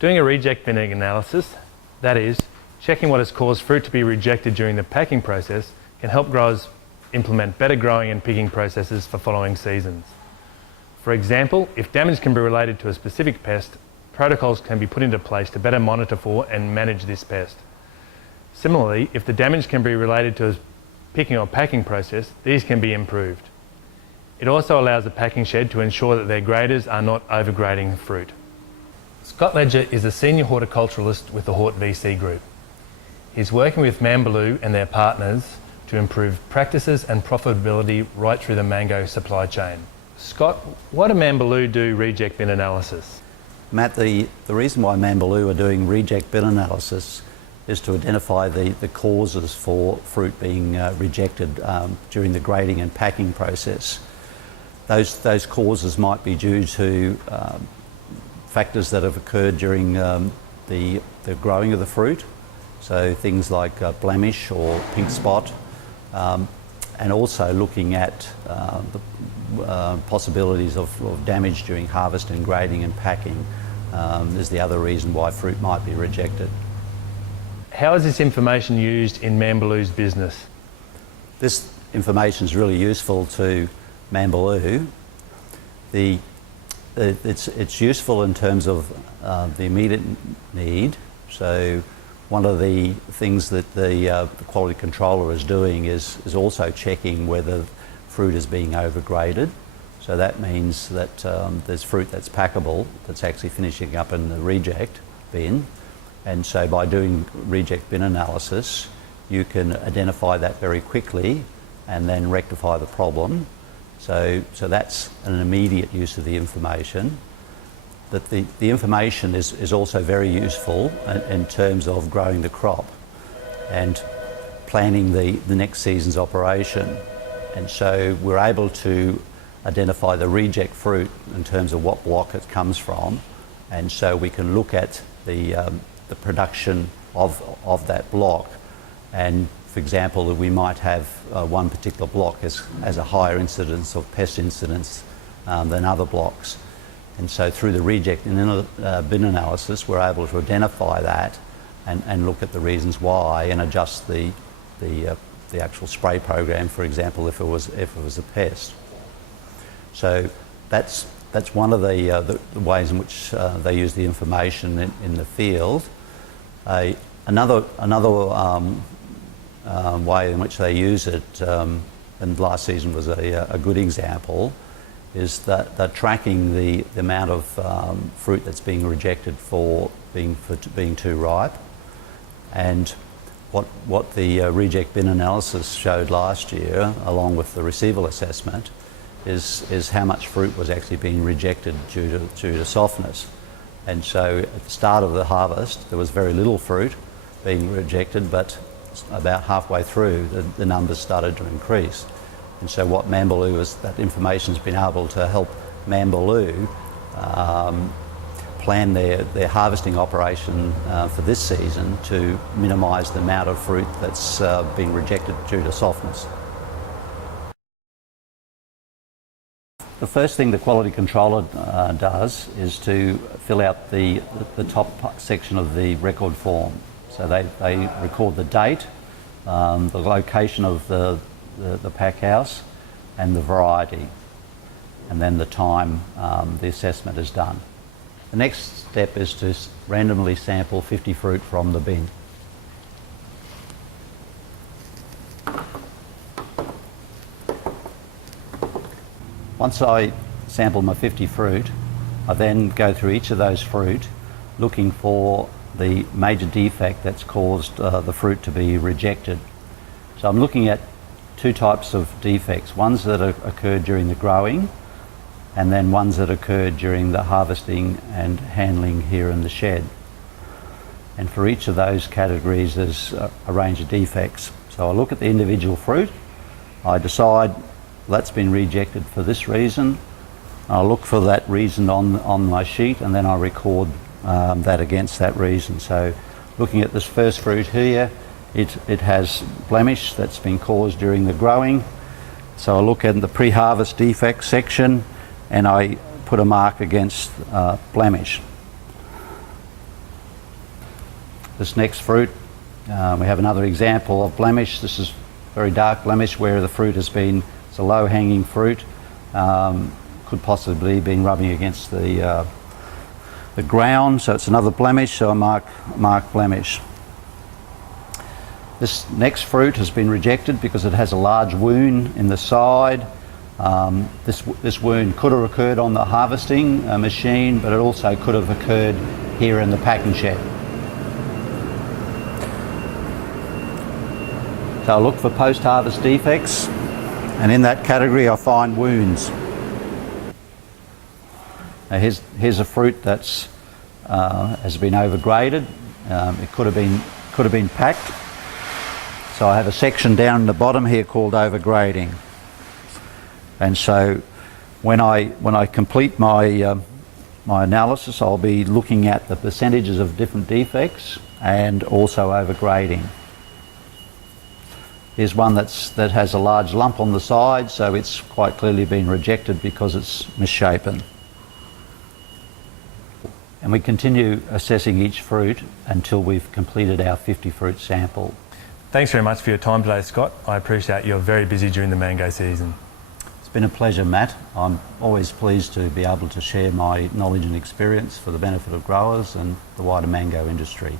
Doing a reject bin analysis, that is, checking what has caused fruit to be rejected during the packing process, can help growers implement better growing and picking processes for following seasons. For example, if damage can be related to a specific pest, protocols can be put into place to better monitor for and manage this pest. Similarly, if the damage can be related to a picking or packing process, these can be improved. It also allows the packing shed to ensure that their graders are not overgrading fruit. Scott Ledger is a senior horticulturalist with the Hort VC Group. He's working with Mambaloo and their partners to improve practices and profitability right through the mango supply chain. Scott, why do Mambaloo do reject bin analysis? Matt, the reason why Mambaloo are doing reject bin analysis is to identify the causes for fruit being rejected during the grading and packing process. Those causes might be due to factors that have occurred during the growing of the fruit, so things like blemish or pink spot, and also looking at the possibilities of damage during harvest and grading and packing is the other reason why fruit might be rejected. How is this information used in Mambaloo's business? This information is really useful to Mambaloo. It's useful in terms of the immediate need. So one of the things that the quality controller is doing is also checking whether fruit is being overgraded. So that means that there's fruit that's packable that's actually finishing up in the reject bin. And so by doing reject bin analysis, you can identify that very quickly and then rectify the problem. So that's an immediate use of the information. But the information is also very useful in terms of growing the crop and planning the next season's operation. And so we're able to identify the reject fruit in terms of what block it comes from. And so we can look at the production of that block. And for example, that we might have one particular block as a higher incidence of pest incidence than other blocks. And so through the reject bin analysis, we're able to identify that and look at the reasons why and adjust the actual spray program, for example, if it was a pest. So that's one of the ways in which they use the information in the field. Another way in which they use it, and last season was a good example, is that they're tracking the amount of fruit that's being rejected for being too ripe. And what the reject bin analysis showed last year, along with the receival assessment, is how much fruit was actually being rejected due to softness. And so at the start of the harvest, there was very little fruit being rejected, but about halfway through, the numbers started to increase. And so what Mambaloo is, that information's been able to help Mambaloo plan their harvesting operation for this season to minimise the amount of fruit that's being rejected due to softness. The first thing the quality controller does is to fill out the top section of the record form. So they record the date, the location of the pack house and the variety, and then the time the assessment is done. The next step is to randomly sample 50 fruit from the bin. Once I sample my 50 fruit, I then go through each of those fruit looking for the major defect that's caused the fruit to be rejected. So I'm looking at two types of defects, ones that occurred during the growing and then ones that occurred during the harvesting and handling here in the shed. And for each of those categories there's a range of defects. So I look at the individual fruit, I decide that's been rejected for this reason, I'll look for that reason on my sheet and then I record that against that reason. So looking at this first fruit here, it has blemish that's been caused during the growing. So I look at the pre-harvest defect section and I put a mark against blemish. This next fruit, we have another example of blemish. This is very dark blemish where the fruit has been, it's a low hanging fruit, could possibly been rubbing against the ground, so it's another blemish, so a mark blemish. This next fruit has been rejected because it has a large wound in the side. This wound could have occurred on the harvesting machine, but it also could have occurred here in the packing shed. So I look for post-harvest defects, and in that category I find wounds. Now here's a fruit that's has been overgraded. It could have been packed. So I have a section down in the bottom here called overgrading. And so when I complete my my analysis, I'll be looking at the percentages of different defects and also overgrading. Here's one that has a large lump on the side, so it's quite clearly been rejected because it's misshapen. And we continue assessing each fruit until we've completed our 50 fruit sample. Thanks very much for your time today, Scott. I appreciate you're very busy during the mango season. It's been a pleasure, Matt. I'm always pleased to be able to share my knowledge and experience for the benefit of growers and the wider mango industry.